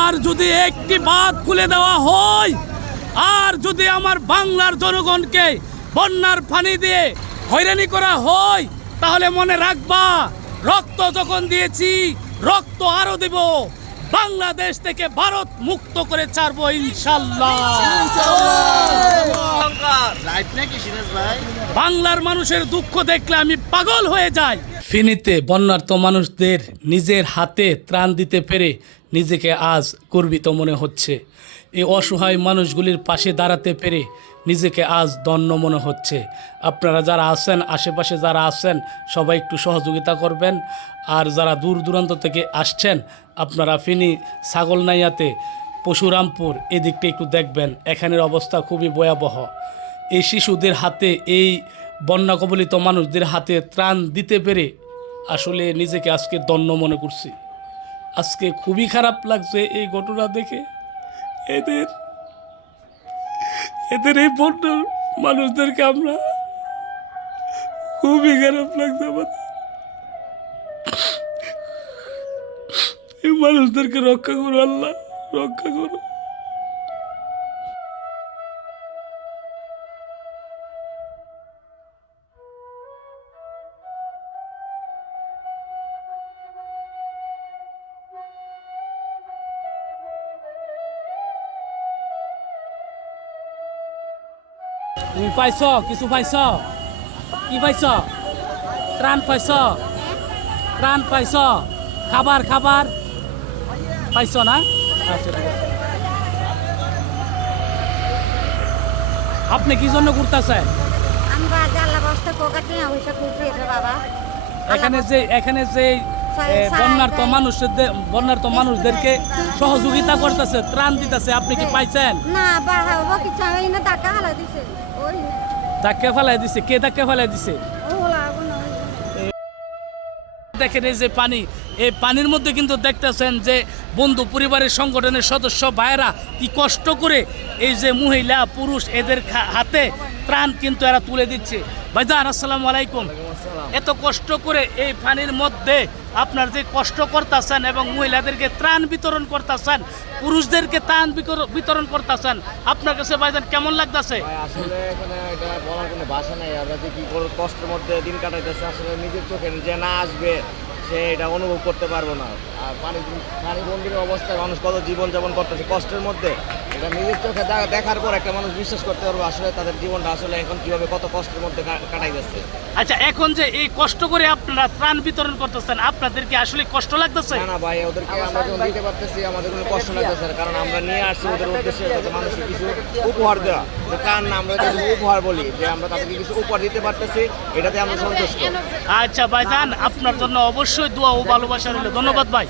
আর যদি একটি বাঁধ খুলে দেওয়া হয়, আর যদি আমার বাংলার জনগণকে বন্যার পানি দিয়ে হয়রানি করা হয়, তাহলে মনে রাখবা, রক্ত যখন দিয়েছি রক্ত আরো দেব। বাংলাদেশ থেকে ভারত মুক্ত করে ছাড়বো ইনশাল্লাহ। বাংলার মানুষের দুঃখ দেখলে আমি পাগল হয়ে যাই। ফেনীতে বন্যার্ত মানুষদের নিজের হাতে ত্রাণ দিতে পেরে নিজেকে আজ গর্বিত মনে হচ্ছে। এই অসহায় মানুষগুলির পাশে দাঁড়াতে পেরে নিজেকে আজ ধন্য মনে হচ্ছে। আপনারা যারা আছেন, আশেপাশে যারা আছেন, সবাই একটু সহযোগিতা করবেন। আর যারা দূর দূরান্ত থেকে আসছেন, আপনারা ফেনী ছাগলনাইয়াতে পশুরামপুর এদিকটা একটু দেখবেন। এখানের অবস্থা খুবই ভয়াবহ। এই শিশুদের হাতে, এই বন্যা কবলিত মানুষদের হাতে ত্রাণ দিতে পেরে আসলে নিজেকে আজকে ধন্য মনে করছি। আজকে খুবই খারাপ লাগছে এই ঘটনা দেখে। এদের এই বন্যার মানুষদেরকে আমরা খুবই খারাপ লাগছে আমাদের। এই মানুষদেরকে রক্ষা করো আল্লাহ, রক্ষা করো। তুমি পাইছ কিছু, পাইছ কি পাইছ? ত্রাণ পাইছ? ত্রাণ পাইছ? খাবার খাবার পাইছ না? আচ্ছা, ঠিক আছে। আপনি কি জন্য ঘুরতেছেন? এখানে যে বন্যার্ত মানুষদেরকে সহযোগিতা করতেছে, ত্রাণ দিতেছে, আপনি কি পাইছেন? ধাক্কা ফেলাই দিছে? কে ধাক্কা ফেলাই দিছে? দেখেন এই যে পানি, এই পানির মধ্যে কিন্তু দেখতেছেন যে বন্ধু পরিবারের সংগঠনের সদস্য ভাইয়েরা কি কষ্ট করে এই যে মহিলা পুরুষ এদের হাতে ত্রাণ কিন্তু এরা তুলে দিচ্ছে। ভাইজান আসসালামু আলাইকুম। এত কষ্ট করে এই পানির মধ্যে আপনার যে কষ্ট করতেছেন এবং মহিলাদেরকে ত্রাণ বিতরণ করতেছেন, পুরুষদেরকে ত্রাণ বিতরণ করতেছেন, আপনার কাছে ভাইজান কেমন লাগতেছে? আসলে এখানে এটা বলার কোনো ভাষা নাই। আমরা যে কি করে কষ্টের মধ্যে দিন কাটাইতেছে, আসলে নিজের চোখে যে না আসবে সে এটা অনুভব করতে পারবো না। আর পানিবন্দির অবস্থায় মানুষ কত জীবনযাপন করতেছে কষ্টের মধ্যে, এটা নিজের চোখে দেখার পর একটা মানুষ বিশ্বাস করতে পারবো আসলে তাদের জীবনটা আসলে এখন কিভাবে কত কষ্টের মধ্যে কাটাইতেছে। আচ্ছা, এখন যে এই কষ্ট করে আপনারা ত্রাণ বিতরণ করতেছেন, আপনাদের কি আসলে কষ্ট লাগতেছে? না ভাই, ওদেরকে আমরা যখন দিতে পারতেছি আমাদের কোনো কষ্ট লাগতেছে না, কারণ আমরা নিয়ে আসছি ওদের উদ্দেশ্যে যাতে মানুষকে কিছু উপহার দেওয়া। কারণ আমরা যদি উপহার বলি যে আমরা তাদেরকে কিছু উপহার দিতে পারতেছি, এটাতে আমরা সন্তুষ্ট। আচ্ছা ভাইজান, আপনার জন্য অবশ্যই দোয়া ও ভালোবাসা রইল। ধন্যবাদ ভাই।